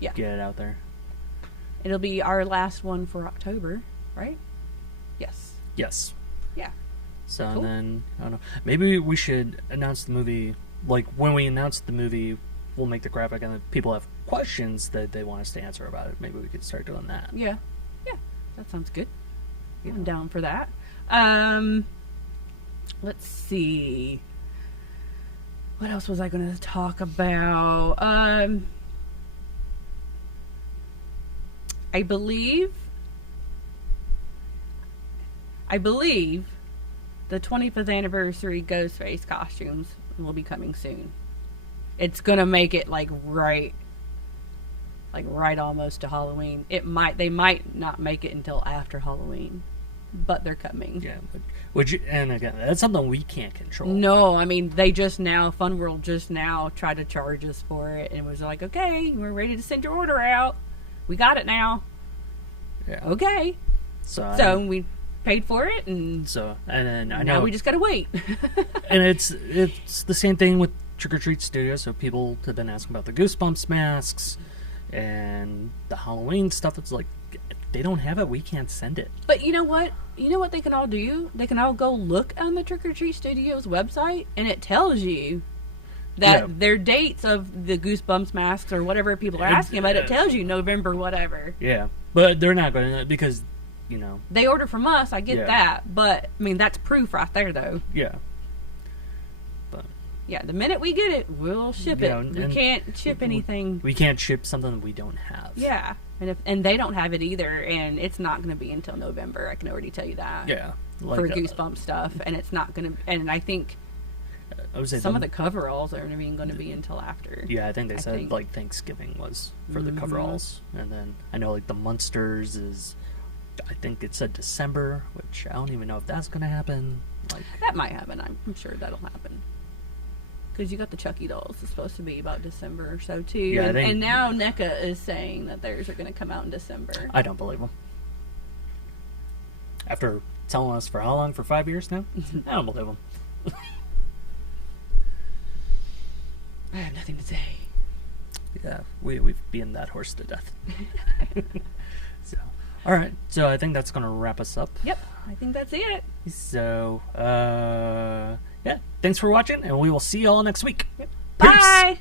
get it out there. It'll be our last one for October, right? Yes. Yes. Yeah. So cool. And then, I don't know, maybe we should announce the movie, like when we announce the movie, we'll make the graphic, and if people have questions that they want us to answer about it, maybe we could start doing that. Yeah. Yeah. That sounds good. Yeah. I'm down for that. Let's see. What else was I going to talk about? I believe the 25th anniversary Ghostface costumes will be coming soon. It's gonna make it like right almost to Halloween. They might not make it until after Halloween, but they're coming. Yeah, and again, that's something we can't control. No, I mean, Fun World just now tried to charge us for it, and was like, okay, we're ready to send your order out. We got it now. Yeah. Okay. So we paid for it, and then I know now we just gotta wait. And it's the same thing with Trick or Treat Studios. So people have been asking about the Goosebumps masks and the Halloween stuff. It's like, if they don't have it, we can't send it. But you know what? You know what they can all do? They can all go look on the Trick or Treat Studios website, and it tells you that their dates of the Goosebumps masks or whatever people are asking about. It tells you November whatever. Yeah, but they're not going to, because they order from us. I get that, but I mean, that's proof right there, though. Yeah. But yeah, the minute we get it, we'll ship it. We can't ship anything. We can't ship something we don't have. Yeah, and they don't have it either, and it's not going to be until November. I can already tell you that. Yeah, for Goosebumps stuff, and it's not going to. And I think some of the coveralls aren't even going to be until after. Yeah, I think they said like Thanksgiving was for the coveralls, and then I know like the Munsters is. I think it said December, which I don't even know if that's going to happen. Like that might happen. I'm sure that'll happen. Because you got the Chucky dolls. It's supposed to be about December or so, too. Yeah, and now NECA is saying that theirs are going to come out in December. I don't believe them. After telling us for how long? For 5 years now? I don't believe them. I have nothing to say. Yeah, we've beaten that horse to death. So... All right, so I think that's going to wrap us up. Yep, I think that's it. So, thanks for watching, and we will see you all next week. Yep. Bye!